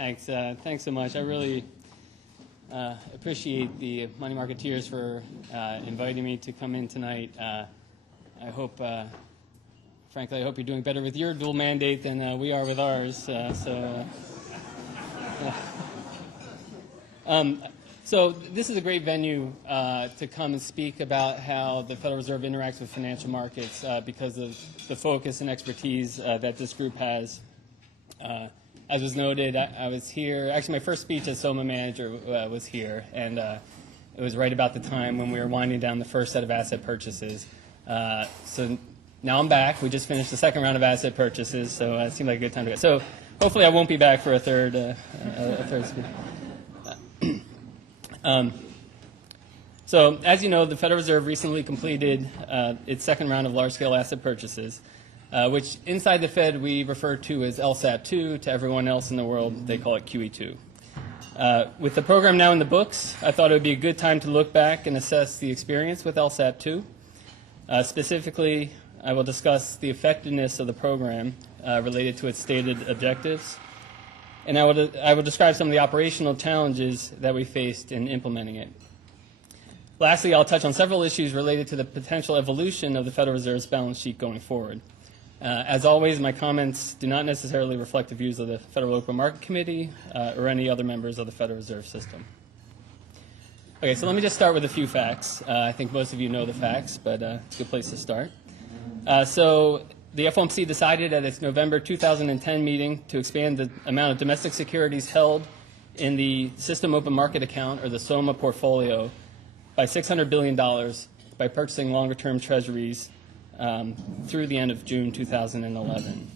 Thanks. Thanks so much. I really appreciate the Money Marketeers for inviting me to come in tonight. I hope, frankly, I hope you're doing better with your dual mandate than we are with ours. So this is a great venue to come and speak about how the Federal Reserve interacts with financial markets because of the focus and expertise that this group has. As was noted, I was here. Actually, my first speech as SOMA manager was here, and it was right about the time when we were winding down the first set of asset purchases. So now I'm back. We just finished the second round of asset purchases, so it seemed like a good time to go. So hopefully I won't be back for a third speech. So as you know, the Federal Reserve recently completed its second round of large-scale asset purchases, which inside the Fed we refer to as LSAT-2. To everyone else in the world, they call it QE2. With the program now in the books, I thought it would be a good time to look back and assess the experience with LSAT-2. Specifically, I will discuss the effectiveness of the program related to its stated objectives, and I will describe some of the operational challenges that we faced in implementing it. Lastly, I'll touch on several issues related to the potential evolution of the Federal Reserve's balance sheet going forward. As always, my comments do not necessarily reflect the views of the Federal Open Market Committee or any other members of the Federal Reserve System. Okay, so let me just start with a few facts. I think most of you know the facts, but it's a good place to start. So the FOMC decided at its November 2010 meeting to expand the amount of domestic securities held in the System Open Market Account, or the SOMA portfolio, by $600 billion by purchasing longer-term treasuries through the end of June 2011.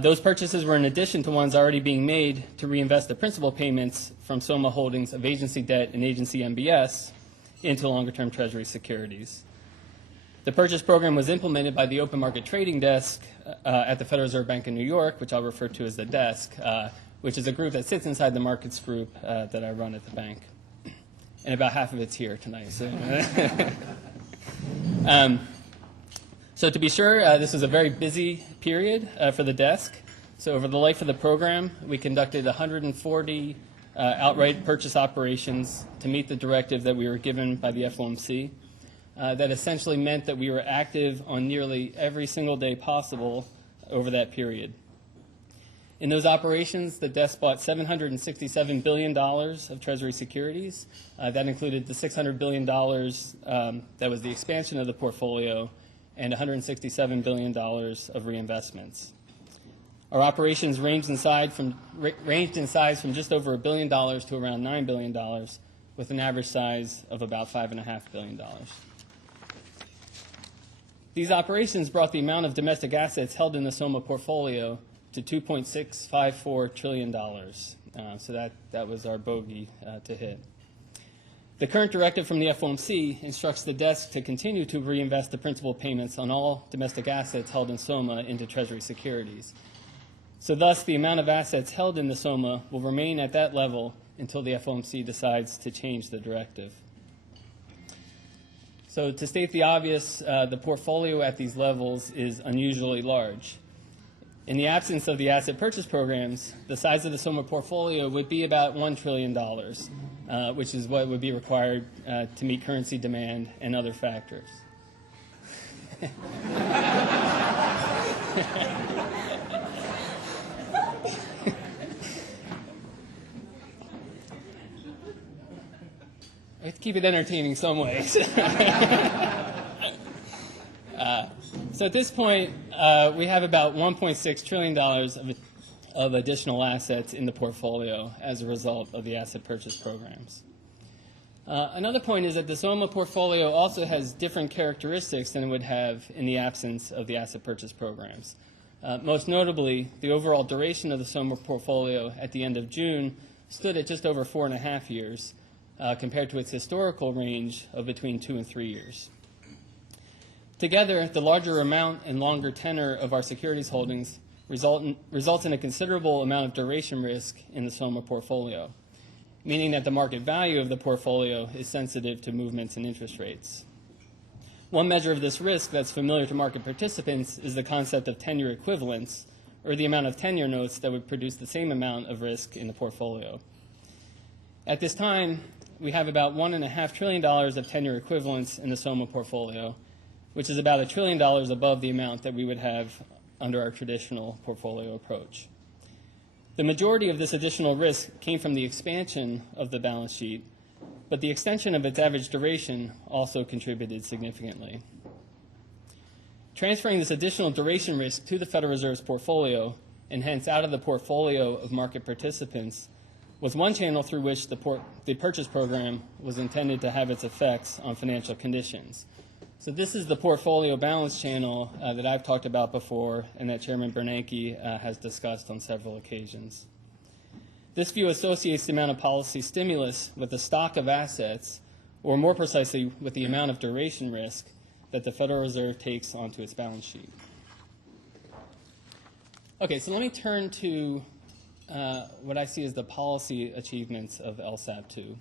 Those purchases were in addition to ones already being made to reinvest the principal payments from SOMA holdings of agency debt and agency MBS into longer-term treasury securities. The purchase program was implemented by the Open Market Trading Desk at the Federal Reserve Bank in New York, which I'll refer to as the desk, which is a group that sits inside the markets group that I run at the bank. And about half of it's here tonight. So to be sure, this was a very busy period for the desk. So over the life of the program, we conducted 140 outright purchase operations to meet the directive that we were given by the FOMC. That essentially meant that we were active on nearly every single day possible over that period. In those operations, the desk bought $767 billion of Treasury securities. That included the $600 billion that was the expansion of the portfolio and $167 billion of reinvestments. Our operations ranged in size from just over $1 billion to around $9 billion, with an average size of about $5.5 billion. These operations brought the amount of domestic assets held in the SOMA portfolio to $2.654 trillion. So that was our bogey to hit. The current directive from the FOMC instructs the desk to continue to reinvest the principal payments on all domestic assets held in SOMA into Treasury securities. So thus, the amount of assets held in the SOMA will remain at that level until the FOMC decides to change the directive. So to state the obvious, the portfolio at these levels is unusually large. In the absence of the asset purchase programs, the size of the SOMA portfolio would be about $1 trillion, which is what would be required to meet currency demand and other factors. I have to keep it entertaining some ways. So at this point, we have about $1.6 trillion of additional assets in the portfolio as a result of the asset purchase programs. Another point is that the SOMA portfolio also has different characteristics than it would have in the absence of the asset purchase programs. Most notably, the overall duration of the SOMA portfolio at the end of June stood at just over 4.5 years, compared to its historical range of between 2 and 3 years. Together, the larger amount and longer tenor of our securities holdings results in a considerable amount of duration risk in the SOMA portfolio, meaning that the market value of the portfolio is sensitive to movements in interest rates. One measure of this risk that's familiar to market participants is the concept of 10-year equivalence, or the amount of 10-year notes that would produce the same amount of risk in the portfolio. At this time, we have about $1.5 trillion of 10-year equivalents in the SOMA portfolio, which is about $1 trillion above the amount that we would have under our traditional portfolio approach. The majority of this additional risk came from the expansion of the balance sheet, but the extension of its average duration also contributed significantly. Transferring this additional duration risk to the Federal Reserve's portfolio, and hence out of the portfolio of market participants, was one channel through which the purchase program was intended to have its effects on financial conditions. So this is the portfolio balance channel that I've talked about before and that Chairman Bernanke has discussed on several occasions. This view associates the amount of policy stimulus with the stock of assets, or more precisely, with the amount of duration risk that the Federal Reserve takes onto its balance sheet. Okay, so let me turn to what I see as the policy achievements of LSAP 2.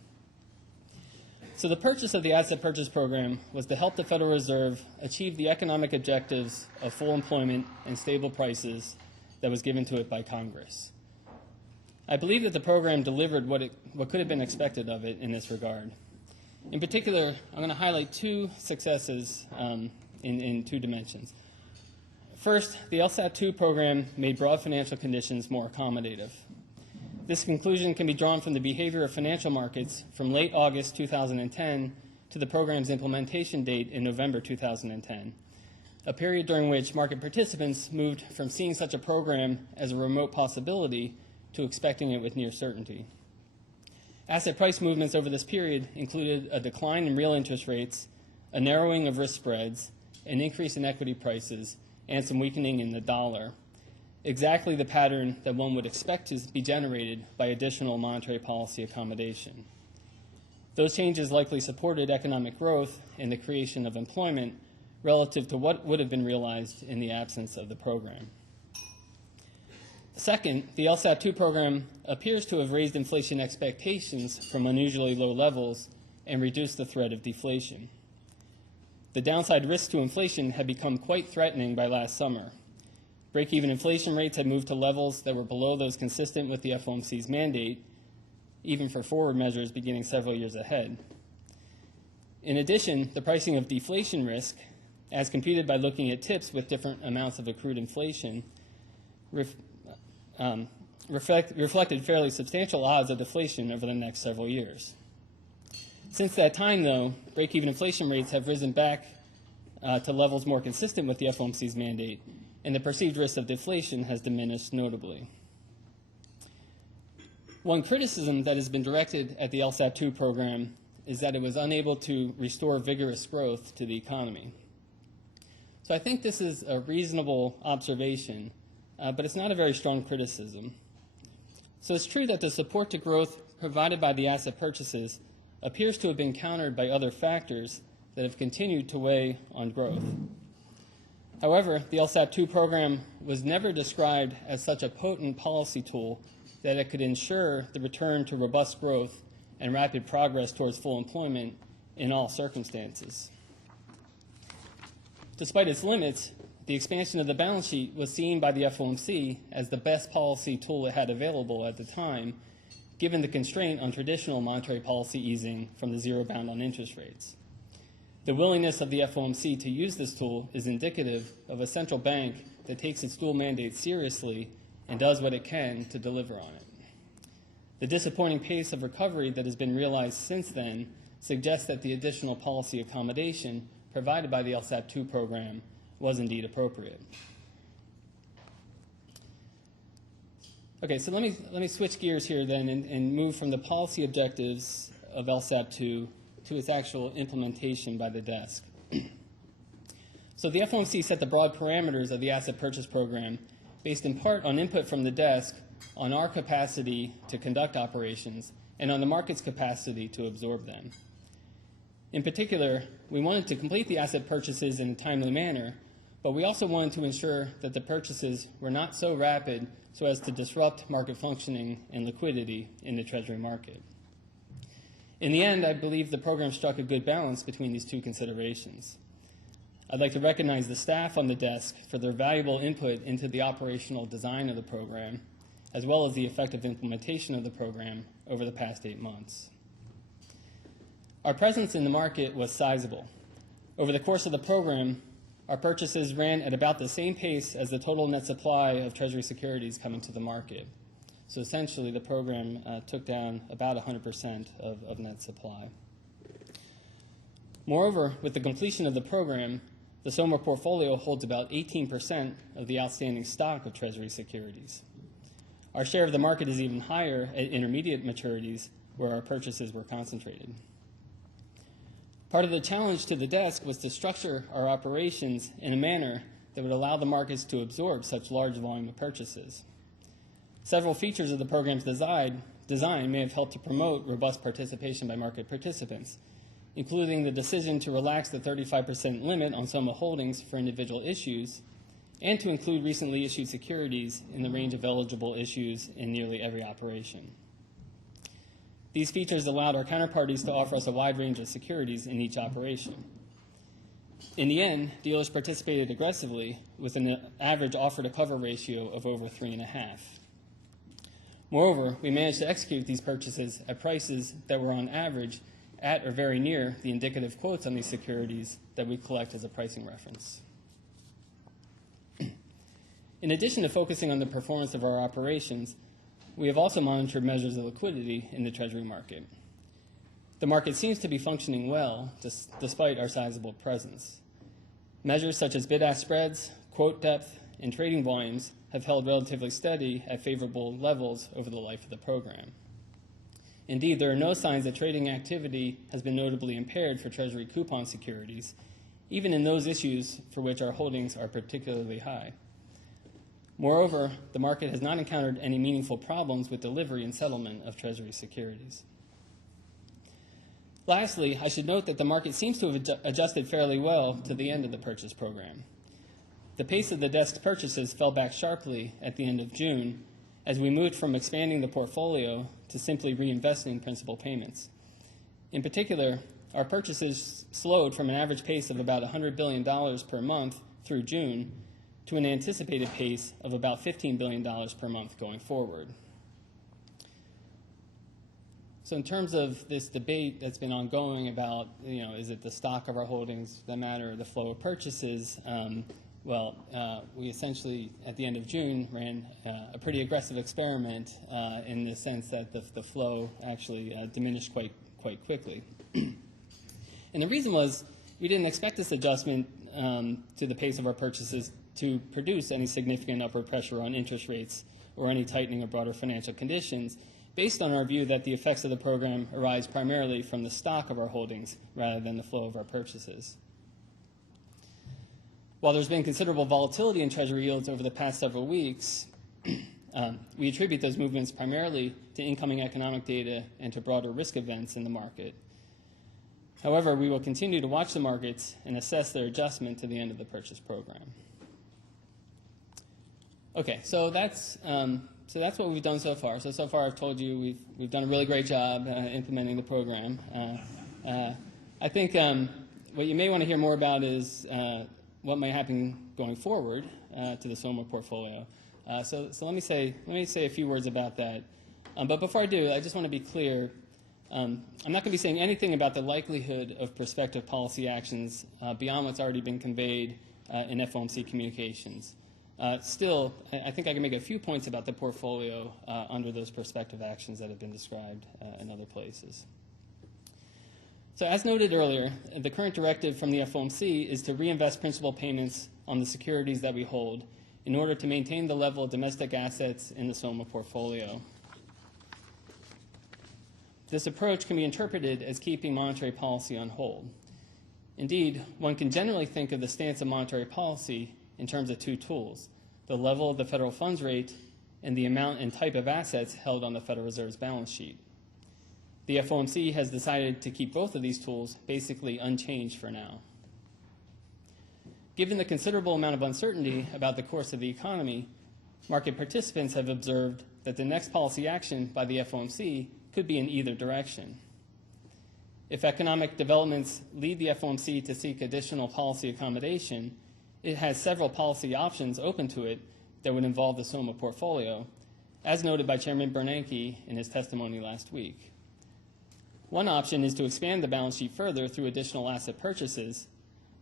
So the purchase of the asset purchase program was to help the Federal Reserve achieve the economic objectives of full employment and stable prices that was given to it by Congress. I believe that the program delivered what could have been expected of it in this regard. In particular, I'm going to highlight two successes in two dimensions. First, the LSAP 2 program made broad financial conditions more accommodative. This conclusion can be drawn from the behavior of financial markets from late August 2010 to the program's implementation date in November 2010, a period during which market participants moved from seeing such a program as a remote possibility to expecting it with near certainty. Asset price movements over this period included a decline in real interest rates, a narrowing of risk spreads, an increase in equity prices, and some weakening in the dollar, exactly the pattern that one would expect to be generated by additional monetary policy accommodation. Those changes likely supported economic growth and the creation of employment relative to what would have been realized in the absence of the program. Second, the LSAP 2 program appears to have raised inflation expectations from unusually low levels and reduced the threat of deflation. The downside risk to inflation had become quite threatening by last summer. Break-even inflation rates had moved to levels that were below those consistent with the FOMC's mandate, even for forward measures beginning several years ahead. In addition, the pricing of deflation risk, as computed by looking at tips with different amounts of accrued inflation, reflected fairly substantial odds of deflation over the next several years. Since that time, though, break-even inflation rates have risen back to levels more consistent with the FOMC's mandate, and the perceived risk of deflation has diminished notably. One criticism that has been directed at the LSAP 2 program is that it was unable to restore vigorous growth to the economy. So I think this is a reasonable observation, but it's not a very strong criticism. So it's true that the support to growth provided by the asset purchases appears to have been countered by other factors that have continued to weigh on growth. However, the LSAP 2 program was never described as such a potent policy tool that it could ensure the return to robust growth and rapid progress towards full employment in all circumstances. Despite its limits, the expansion of the balance sheet was seen by the FOMC as the best policy tool it had available at the time, given the constraint on traditional monetary policy easing from the zero bound on interest rates. The willingness of the FOMC to use this tool is indicative of a central bank that takes its dual mandate seriously and does what it can to deliver on it. The disappointing pace of recovery that has been realized since then suggests that the additional policy accommodation provided by the LSAP 2 program was indeed appropriate. Okay, so let me switch gears here then and move from the policy objectives of LSAP 2 to its actual implementation by the desk. So the FOMC set the broad parameters of the asset purchase program based in part on input from the desk on our capacity to conduct operations and on the market's capacity to absorb them. In particular, we wanted to complete the asset purchases in a timely manner, but we also wanted to ensure that the purchases were not so rapid so as to disrupt market functioning and liquidity in the Treasury market. In the end, I believe the program struck a good balance between these two considerations. I'd like to recognize the staff on the desk for their valuable input into the operational design of the program, as well as the effective implementation of the program over the past 8 months. Our presence in the market was sizable. Over the course of the program, our purchases ran at about the same pace as the total net supply of Treasury securities coming to the market. So essentially, the program took down about 100% of net supply. Moreover, with the completion of the program, the SOMA portfolio holds about 18% of the outstanding stock of Treasury securities. Our share of the market is even higher at intermediate maturities, where our purchases were concentrated. Part of the challenge to the desk was to structure our operations in a manner that would allow the markets to absorb such large volume of purchases. Several features of the program's design may have helped to promote robust participation by market participants, including the decision to relax the 35% limit on SOMA holdings for individual issues, and to include recently issued securities in the range of eligible issues in nearly every operation. These features allowed our counterparties to offer us a wide range of securities in each operation. In the end, dealers participated aggressively with an average offer-to-cover ratio of over 3.5. Moreover, we managed to execute these purchases at prices that were on average at or very near the indicative quotes on these securities that we collect as a pricing reference. In addition to focusing on the performance of our operations, we have also monitored measures of liquidity in the Treasury market. The market seems to be functioning well despite our sizable presence. Measures such as bid-ask spreads, quote depth, and trading volumes have held relatively steady at favorable levels over the life of the program. Indeed, there are no signs that trading activity has been notably impaired for Treasury coupon securities, even in those issues for which our holdings are particularly high. Moreover, the market has not encountered any meaningful problems with delivery and settlement of Treasury securities. Lastly, I should note that the market seems to have adjusted fairly well to the end of the purchase program. The pace of the desk's purchases fell back sharply at the end of June as we moved from expanding the portfolio to simply reinvesting principal payments. In particular, our purchases slowed from an average pace of about $100 billion per month through June to an anticipated pace of about $15 billion per month going forward. So in terms of this debate that's been ongoing about, is it the stock of our holdings that matter or the flow of purchases, we essentially, at the end of June, ran a pretty aggressive experiment in the sense that the flow actually diminished quite quickly. And the reason was we didn't expect this adjustment to the pace of our purchases to produce any significant upward pressure on interest rates or any tightening of broader financial conditions, based on our view that the effects of the program arise primarily from the stock of our holdings rather than the flow of our purchases. While there's been considerable volatility in Treasury yields over the past several weeks, we attribute those movements primarily to incoming economic data and to broader risk events in the market. However, we will continue to watch the markets and assess their adjustment to the end of the purchase program. Okay, so that's what we've done so far. So far I've told you we've done a really great job implementing the program. I think what you may want to hear more about is what might happen going forward to the SOMA portfolio. So let me say a few words about that. But before I do, I just want to be clear. I'm not going to be saying anything about the likelihood of prospective policy actions beyond what's already been conveyed in FOMC communications. Still, I think I can make a few points about the portfolio under those prospective actions that have been described in other places. So as noted earlier, the current directive from the FOMC is to reinvest principal payments on the securities that we hold in order to maintain the level of domestic assets in the SOMA portfolio. This approach can be interpreted as keeping monetary policy on hold. Indeed, one can generally think of the stance of monetary policy in terms of two tools: the level of the federal funds rate and the amount and type of assets held on the Federal Reserve's balance sheet. The FOMC has decided to keep both of these tools basically unchanged for now. Given the considerable amount of uncertainty about the course of the economy, market participants have observed that the next policy action by the FOMC could be in either direction. If economic developments lead the FOMC to seek additional policy accommodation, it has several policy options open to it that would involve the SOMA portfolio, as noted by Chairman Bernanke in his testimony last week. One option is to expand the balance sheet further through additional asset purchases,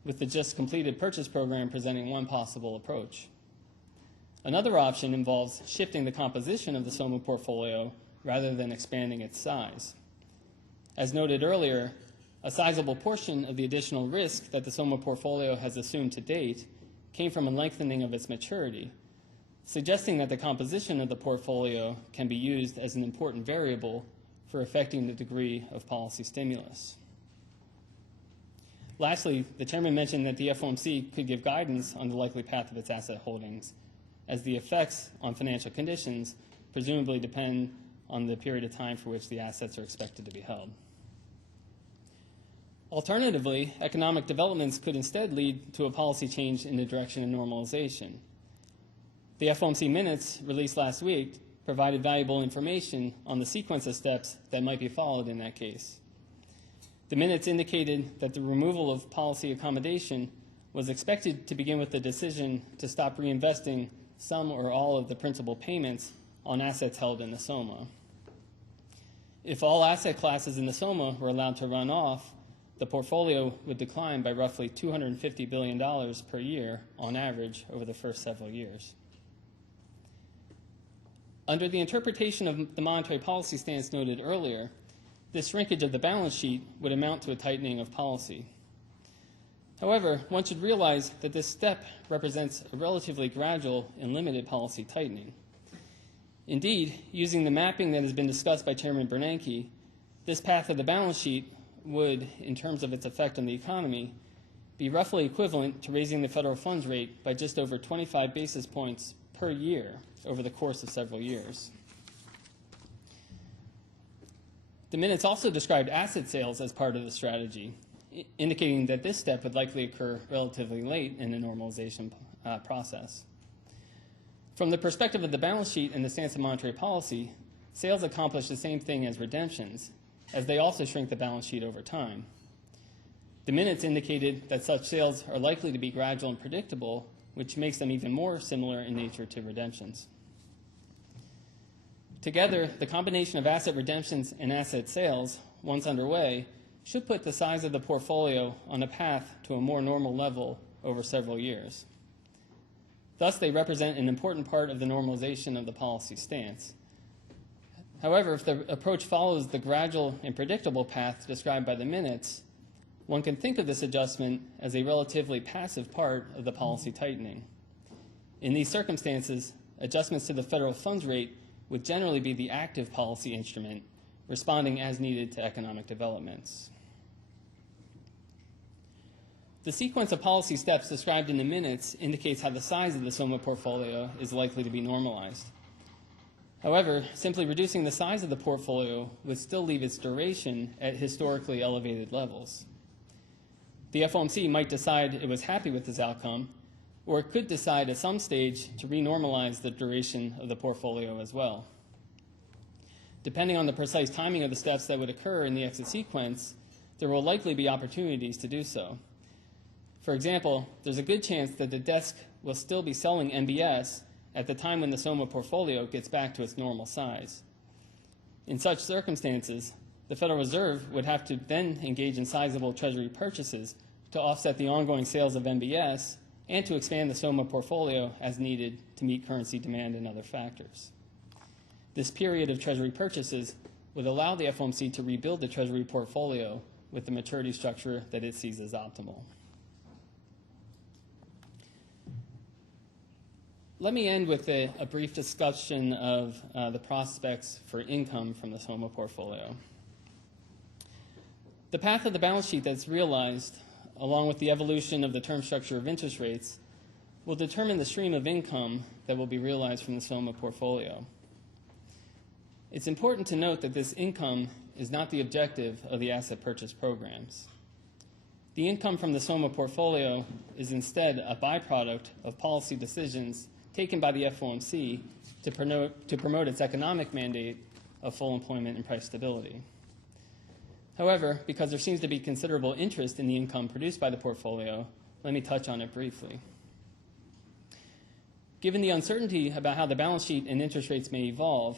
with the just completed purchase program presenting one possible approach. Another option involves shifting the composition of the SOMA portfolio rather than expanding its size. As noted earlier, a sizable portion of the additional risk that the SOMA portfolio has assumed to date came from a lengthening of its maturity, suggesting that the composition of the portfolio can be used as an important variable for affecting the degree of policy stimulus. Lastly, the chairman mentioned that the FOMC could give guidance on the likely path of its asset holdings, as the effects on financial conditions presumably depend on the period of time for which the assets are expected to be held. Alternatively, economic developments could instead lead to a policy change in the direction of normalization. The FOMC minutes released last week provided valuable information on the sequence of steps that might be followed in that case. The minutes indicated that the removal of policy accommodation was expected to begin with the decision to stop reinvesting some or all of the principal payments on assets held in the SOMA. If all asset classes in the SOMA were allowed to run off, the portfolio would decline by roughly $250 billion per year on average over the first several years. Under the interpretation of the monetary policy stance noted earlier, this shrinkage of the balance sheet would amount to a tightening of policy. However, one should realize that this step represents a relatively gradual and limited policy tightening. Indeed, using the mapping that has been discussed by Chairman Bernanke, this path of the balance sheet would, in terms of its effect on the economy, be roughly equivalent to raising the federal funds rate by just over 25 basis points per year over the course of several years. The minutes also described asset sales as part of the strategy, indicating that this step would likely occur relatively late in the normalization process. From the perspective of the balance sheet and the stance of monetary policy, sales accomplish the same thing as redemptions, as they also shrink the balance sheet over time. The minutes indicated that such sales are likely to be gradual and predictable, which makes them even more similar in nature to redemptions. Together, the combination of asset redemptions and asset sales, once underway, should put the size of the portfolio on a path to a more normal level over several years. Thus, they represent an important part of the normalization of the policy stance. However, if the approach follows the gradual and predictable path described by the minutes, one can think of this adjustment as a relatively passive part of the policy tightening. In these circumstances, adjustments to the federal funds rate would generally be the active policy instrument, responding as needed to economic developments. The sequence of policy steps described in the minutes indicates how the size of the SOMA portfolio is likely to be normalized. However, simply reducing the size of the portfolio would still leave its duration at historically elevated levels. The FOMC might decide it was happy with this outcome, or it could decide at some stage to renormalize the duration of the portfolio as well. Depending on the precise timing of the steps that would occur in the exit sequence, there will likely be opportunities to do so. For example, there's a good chance that the desk will still be selling MBS at the time when the SOMA portfolio gets back to its normal size. In such circumstances, the Federal Reserve would have to then engage in sizable Treasury purchases to offset the ongoing sales of MBS and to expand the SOMA portfolio as needed to meet currency demand and other factors. This period of Treasury purchases would allow the FOMC to rebuild the Treasury portfolio with the maturity structure that it sees as optimal. Let me end with a brief discussion of the prospects for income from the SOMA portfolio. The path of the balance sheet that's realized, along with the evolution of the term structure of interest rates, will determine the stream of income that will be realized from the SOMA portfolio. It's important to note that this income is not the objective of the asset purchase programs. The income from the SOMA portfolio is instead a byproduct of policy decisions taken by the FOMC to promote its economic mandate of full employment and price stability. However, because there seems to be considerable interest in the income produced by the portfolio, let me touch on it briefly. Given the uncertainty about how the balance sheet and interest rates may evolve,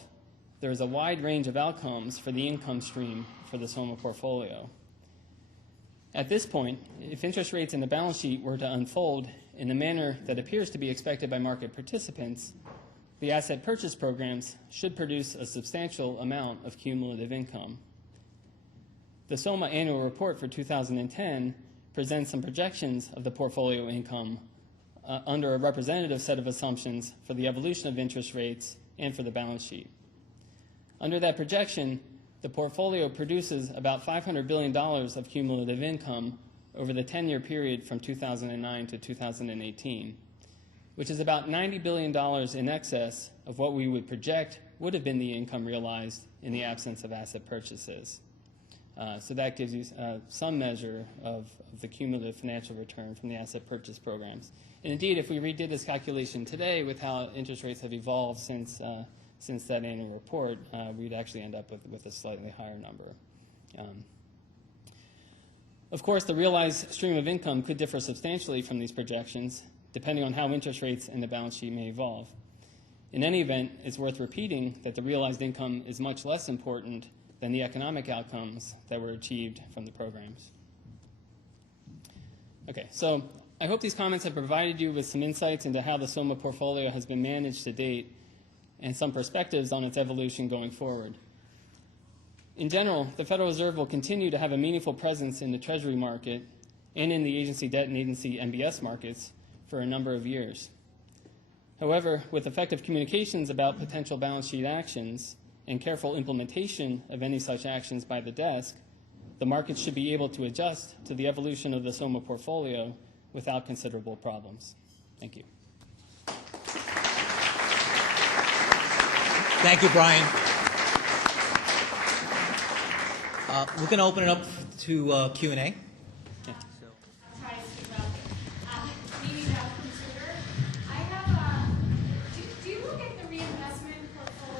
there is a wide range of outcomes for the income stream for the SOMA portfolio. At this point, if interest rates and the balance sheet were to unfold in the manner that appears to be expected by market participants, the asset purchase programs should produce a substantial amount of cumulative income. The SOMA annual report for 2010 presents some projections of the portfolio income under a representative set of assumptions for the evolution of interest rates and for the balance sheet. Under that projection, the portfolio produces about $500 billion of cumulative income over the 10-year period from 2009 to 2018, which is about $90 billion in excess of what we would project would have been the income realized in the absence of asset purchases. So that gives you some measure of the cumulative financial return from the asset purchase programs. And indeed, if we redid this calculation today with how interest rates have evolved since that annual report, we'd actually end up with a slightly higher number. Of course, the realized stream of income could differ substantially from these projections, depending on how interest rates and the balance sheet may evolve. In any event, it's worth repeating that the realized income is much less important than the economic outcomes that were achieved from the programs. Okay, so I hope these comments have provided you with some insights into how the SOMA portfolio has been managed to date and some perspectives on its evolution going forward. In general, the Federal Reserve will continue to have a meaningful presence in the Treasury market and in the agency debt and agency MBS markets for a number of years. However, with effective communications about potential balance sheet actions and careful implementation of any such actions by the desk, the market should be able to adjust to the evolution of the SOMA portfolio without considerable problems. Thank you. Thank you, Brian. We're going to open it up to Q&A.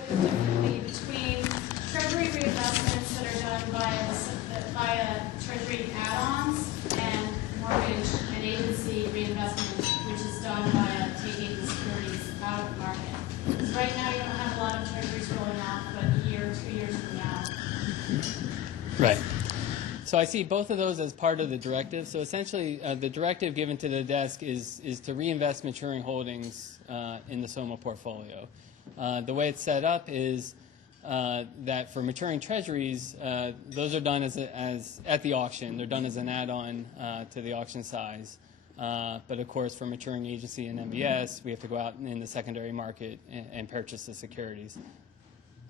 Differently between Treasury reinvestments that are done via Treasury add-ons and mortgage and agency reinvestment, which is done via taking the securities out of the market. Because right now you don't have a lot of Treasuries rolling off, but a year, 2 years from now. Right. So I see both of those as part of the directive. So essentially, the directive given to the desk is to reinvest maturing holdings in the SOMA portfolio. The way it's set up is that for maturing treasuries, those are done as at the auction. They're done as an add-on to the auction size. But of course, for maturing agency and MBS, we have to go out in the secondary market and purchase the securities.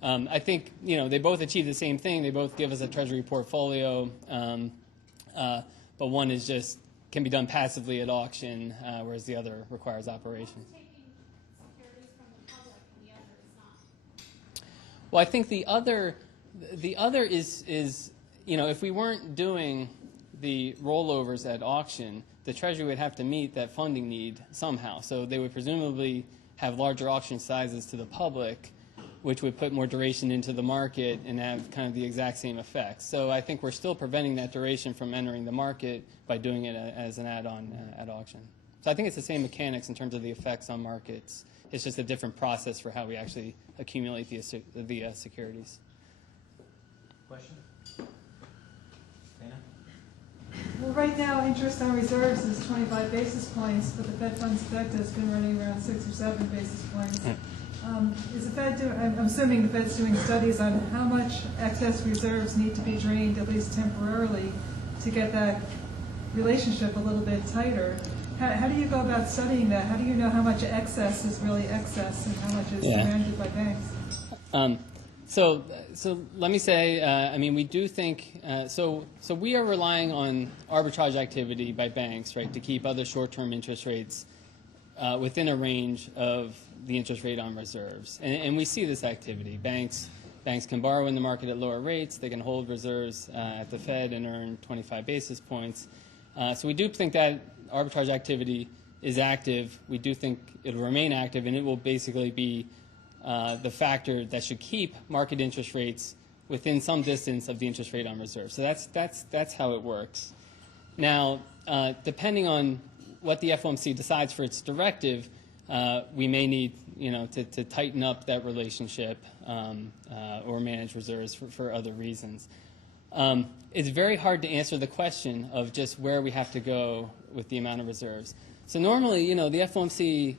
I think they both achieve the same thing. They both give us a treasury portfolio, but one is can be done passively at auction, whereas the other requires operation. Well, I think the other is if we weren't doing the rollovers at auction, the Treasury would have to meet that funding need somehow. So they would presumably have larger auction sizes to the public, which would put more duration into the market and have kind of the exact same effects. So I think we're still preventing that duration from entering the market by doing it as an add-on at auction. So I think it's the same mechanics in terms of the effects on markets. It's just a different process for how we actually accumulate the securities. Question? Dana? Well, right now, interest on reserves is 25 basis points, but the Fed funds effective has been running around 6 or 7 basis points. Is the Fed I'm assuming the Fed's doing studies on how much excess reserves need to be drained, at least temporarily, to get that relationship a little bit tighter. How do you go about studying that? How do you know how much excess is really excess and how much is demanded by banks? So let me say, we do think, so we are relying on arbitrage activity by banks, right, to keep other short-term interest rates within a range of the interest rate on reserves. And we see this activity. Banks can borrow in the market at lower rates. They can hold reserves at the Fed and earn 25 basis points. So we do think that arbitrage activity is active. We do think it will remain active, and it will basically be the factor that should keep market interest rates within some distance of the interest rate on reserve. So that's how it works. Now, depending on what the FOMC decides for its directive, we may need, to tighten up that relationship or manage reserves for other reasons. It's very hard to answer the question of just where we have to go with the amount of reserves. So normally, the FOMC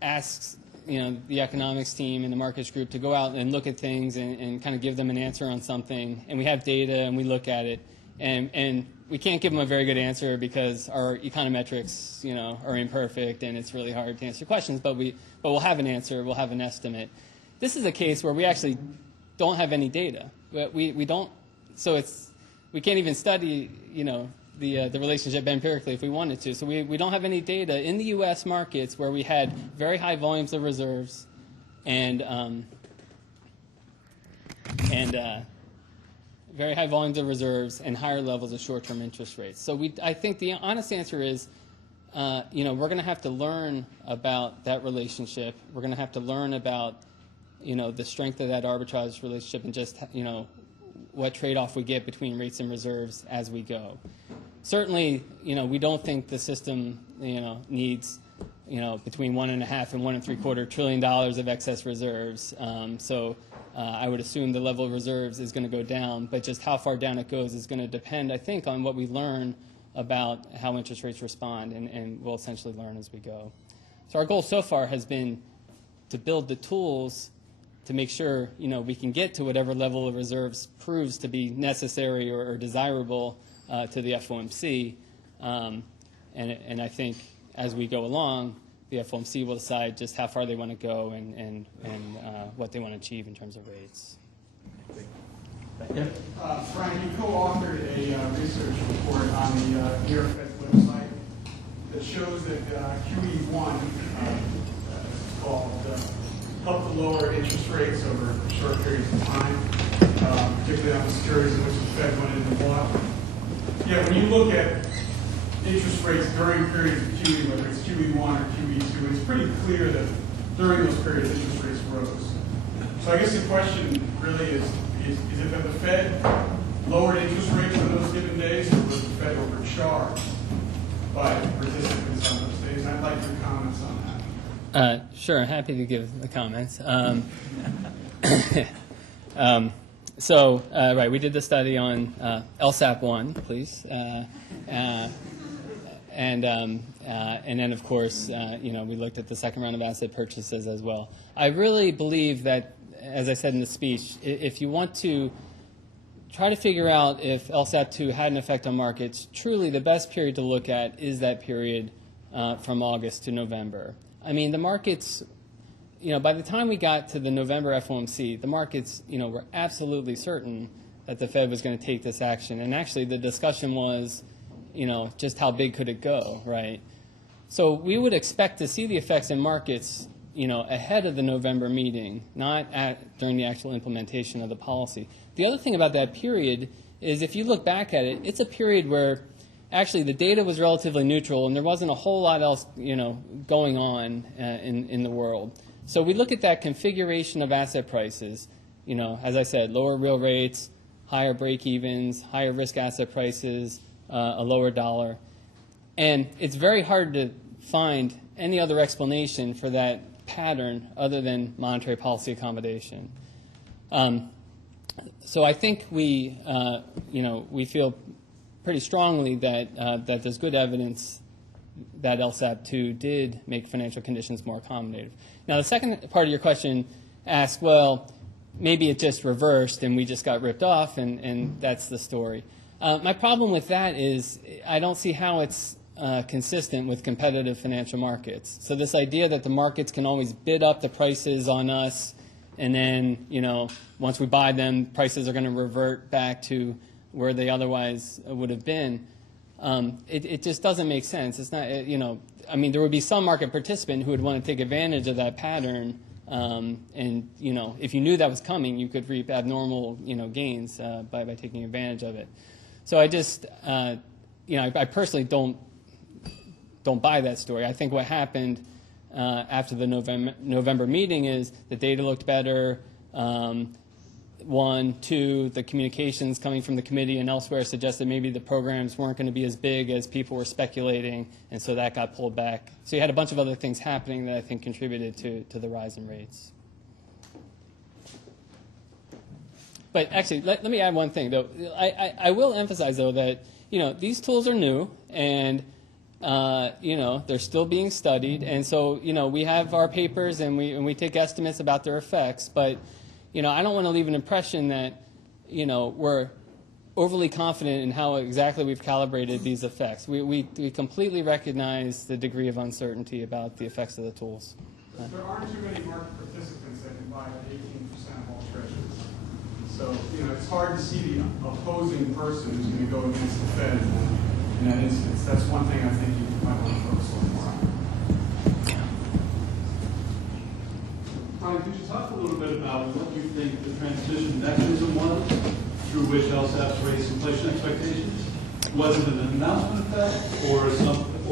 asks, the economics team and the markets group to go out and look at things and kind of give them an answer on something. And we have data and we look at it. And we can't give them a very good answer because our econometrics, are imperfect and it's really hard to answer questions. But we'll have an answer. We'll have an estimate. This is a case where we actually don't have any data. We don't. So we can't even study, the relationship empirically if we wanted to. So we don't have any data in the U.S. markets where we had very high volumes of reserves and very high volumes of reserves and higher levels of short-term interest rates. So I think the honest answer is, we're going to have to learn about that relationship. We're going to have to learn about, the strength of that arbitrage relationship and just, what trade-off we get between rates and reserves as we go. Certainly, we don't think the system, needs, between $1.5 and $1.75 trillion of excess reserves. So I would assume the level of reserves is going to go down, but just how far down it goes is going to depend, I think, on what we learn about how interest rates respond, and we'll essentially learn as we go. So our goal so far has been to build the tools to make sure, we can get to whatever level of reserves proves to be necessary or desirable to the FOMC. And I think as we go along, the FOMC will decide just how far they want to go and what they want to achieve in terms of rates. Frank, you co-authored a research report on the New York Fed's website that shows that QE1, it's called, helped to lower interest rates over short periods of time, particularly on the securities in which the Fed went in and bought. Yeah, when you look at interest rates during periods of QE, whether it's QE1 or QE2, it's pretty clear that during those periods interest rates rose. So I guess the question really is it that the Fed lowered interest rates on those given days, or was the Fed overcharged by participants on those days? And I'd like your comments on that. Sure, happy to give the comments. Right, we did the study on LSAP 1, please. And then, of course, we looked at the second round of asset purchases as well. I really believe that, as I said in the speech, if you want to try to figure out if LSAP 2 had an effect on markets, truly the best period to look at is that period from August to November. I mean, the markets, by the time we got to the November FOMC, the markets, were absolutely certain that the Fed was going to take this action. And actually, the discussion was, just how big could it go, right? So we would expect to see the effects in markets, ahead of the November meeting, not during the actual implementation of the policy. The other thing about that period is if you look back at it, it's a period where actually the data was relatively neutral and there wasn't a whole lot else, going on in the world. So we look at that configuration of asset prices, as I said, lower real rates, higher break-evens, higher risk asset prices, a lower dollar. And it's very hard to find any other explanation for that pattern other than monetary policy accommodation. So I think we feel pretty strongly that there's good evidence that LSAP 2 did make financial conditions more accommodative. Now, the second part of your question asks, well, maybe it just reversed and we just got ripped off and that's the story. My problem with that is I don't see how it's consistent with competitive financial markets. So this idea that the markets can always bid up the prices on us and then, once we buy them, prices are going to revert back to where they otherwise would have been. It just doesn't make sense. It's not, there would be some market participant who would want to take advantage of that pattern. And, if you knew that was coming, you could reap abnormal, gains by taking advantage of it. So I just, I personally don't buy that story. I think what happened after the November meeting is the data looked better. one, two, the communications coming from the committee and elsewhere suggested maybe the programs weren't going to be as big as people were speculating, and so that got pulled back. So you had a bunch of other things happening that I think contributed to the rise in rates. But actually, let me add one thing, though. I will emphasize, though, that these tools are new, and they're still being studied, and so we have our papers and we take estimates about their effects, but I don't want to leave an impression that we're overly confident in how exactly we've calibrated these effects. We completely recognize the degree of uncertainty about the effects of the tools. There aren't too many market participants that can buy 18% of all treasuries. So, it's hard to see the opposing person who's going to go against the Fed in that instance. That's one thing I think you might want to focus a little more on. Brian, could you talk a little bit about what you think the transmission mechanism was through which LSAPs raised inflation expectations? Was it an announcement effect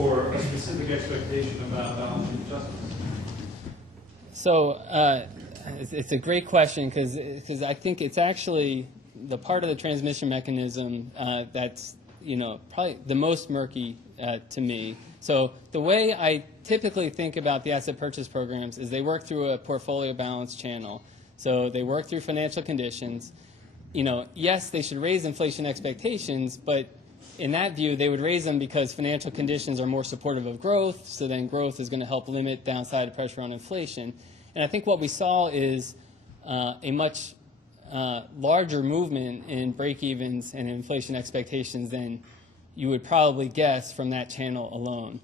or a specific expectation about balance sheet adjustments? So it's a great question because I think it's actually the part of the transmission mechanism that's probably the most murky to me. So the way I typically think about the asset purchase programs is they work through a portfolio balance channel. So they work through financial conditions. Yes, they should raise inflation expectations, but in that view, they would raise them because financial conditions are more supportive of growth, so then growth is going to help limit downside pressure on inflation. And I think what we saw is a much larger movement in break-evens and inflation expectations than you would probably guess from that channel alone.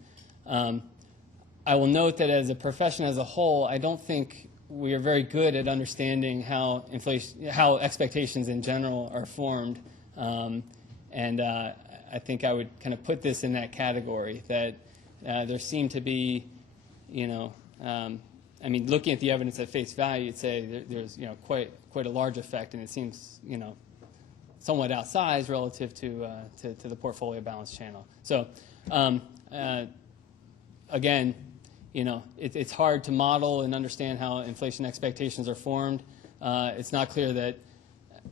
I will note that as a profession as a whole, I don't think we are very good at understanding how expectations in general are formed. And I think I would kind of put this in that category, that there seem to be, looking at the evidence at face value, you'd say there's quite a large effect, and it seems somewhat outsized relative to the portfolio balance channel. So again, it's hard to model and understand how inflation expectations are formed. It's not clear that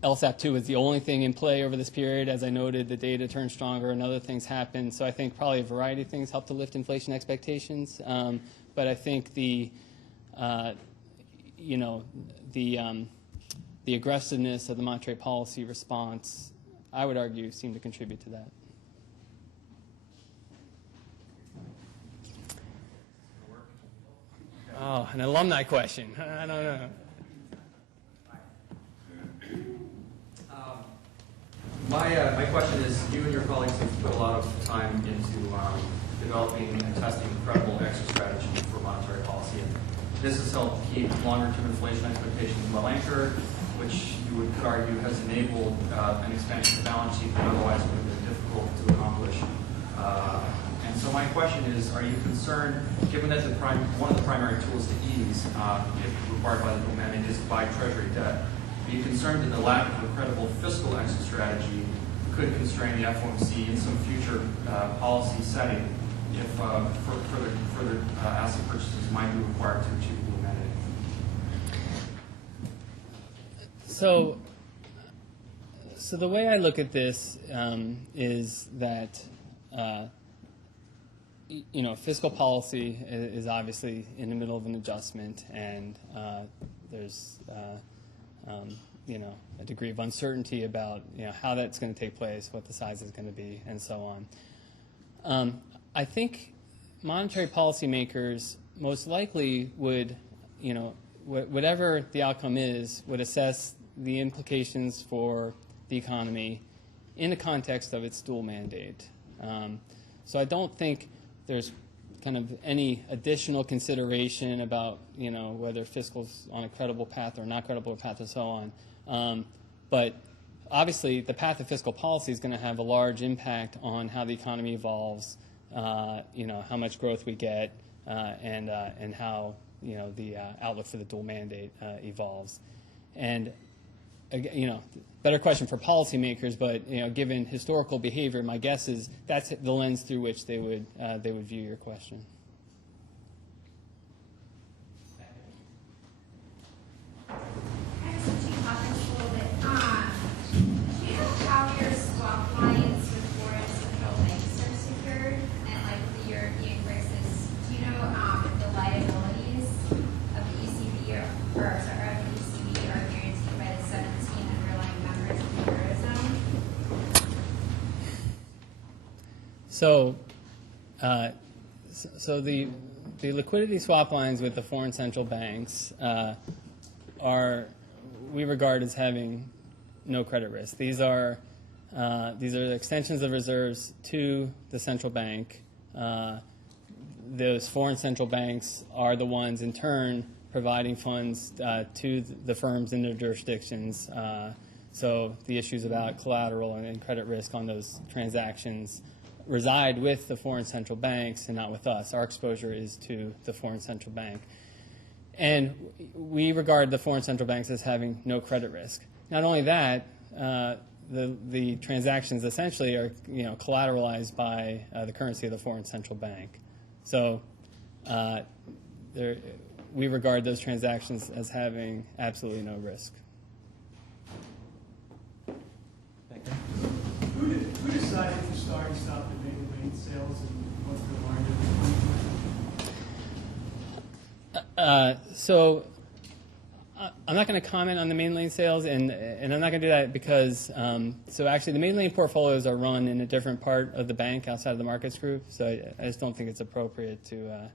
LSAP 2 is the only thing in play over this period. As I noted, the data turned stronger and other things happened. So I think probably a variety of things helped to lift inflation expectations. But I think the aggressiveness of the monetary policy response, I would argue, seemed to contribute to that. Oh, an alumni question. I don't know. My question is, you and your colleagues have put a lot of time into developing and testing credible exit strategy for monetary policy. And this has helped keep longer-term inflation expectations well anchored, which you would could argue has enabled an expansion of the balance sheet that otherwise would have been difficult to accomplish. And so my question is, are you concerned, given that one of the primary tools to ease, if required by the dual mandate, is to buy Treasury debt, are you concerned that the lack of a credible fiscal exit strategy could constrain the FOMC in some future policy setting if further asset purchases might be required to achieve the dual mandate? So the way I look at this is that fiscal policy is obviously in the middle of an adjustment, and there's a degree of uncertainty about how that's going to take place, what the size is going to be, and so on. I think monetary policymakers most likely would, whatever the outcome is, would assess the implications for the economy in the context of its dual mandate. So I don't think there's kind of any additional consideration about whether fiscal's on a credible path or not credible path and so on. But obviously the path of fiscal policy is going to have a large impact on how the economy evolves, how much growth we get, and how the outlook for the dual mandate evolves. And better question for policymakers, but given historical behavior, my guess is that's the lens through which they would view your question. Kind of switching topics a little bit. So, so the liquidity swap lines with the foreign central banks we regard as having no credit risk. These are extensions of reserves to the central bank. Those foreign central banks are the ones, in turn, providing funds to the firms in their jurisdictions. So the issues about collateral and credit risk on those transactions reside with the foreign central banks and not with us. Our exposure is to the foreign central bank. And we regard the foreign central banks as having no credit risk. Not only that, the transactions essentially are collateralized by the currency of the foreign central bank. So we regard those transactions as having absolutely no risk. Who decided to start and stop the main lane sales, and what's the market? So I'm not going to comment on the main lane sales, and I'm not going to do that because so actually the main lane portfolios are run in a different part of the bank outside of the markets group. So I just don't think it's appropriate to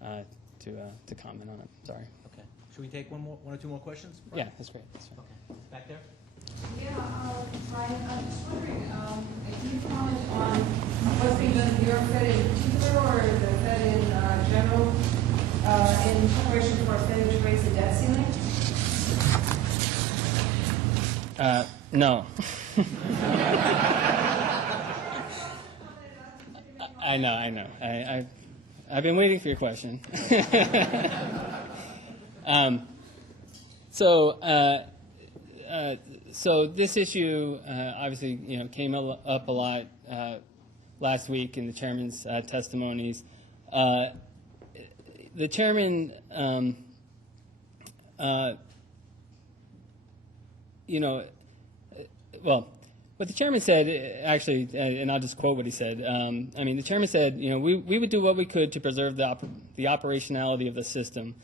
comment on it. Sorry. Okay. Should we take one or two more questions? Yeah, that's great. That's fine. Okay. Back there. Yeah, Brian, I'm just wondering, can you comment on what's being done in New York Fed in particular, or the Fed in general, in preparation for a Fed to raise the debt ceiling? No. I know. I've been waiting for your question. So this issue obviously came up a lot last week in the chairman's testimonies. The chairman, what the chairman said, actually, and I'll just quote what he said. The chairman said, we would do what we could to preserve the operationality of the system,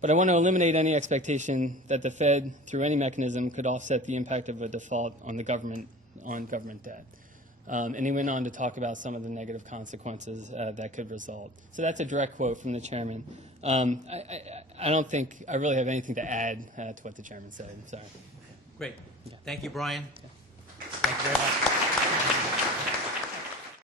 but I want to eliminate any expectation that the Fed, through any mechanism, could offset the impact of a default on government debt. And he went on to talk about some of the negative consequences that could result. So that's a direct quote from the chairman. I don't think I really have anything to add to what the chairman said. Sorry. Great. Thank you, Brian. Thank you very much.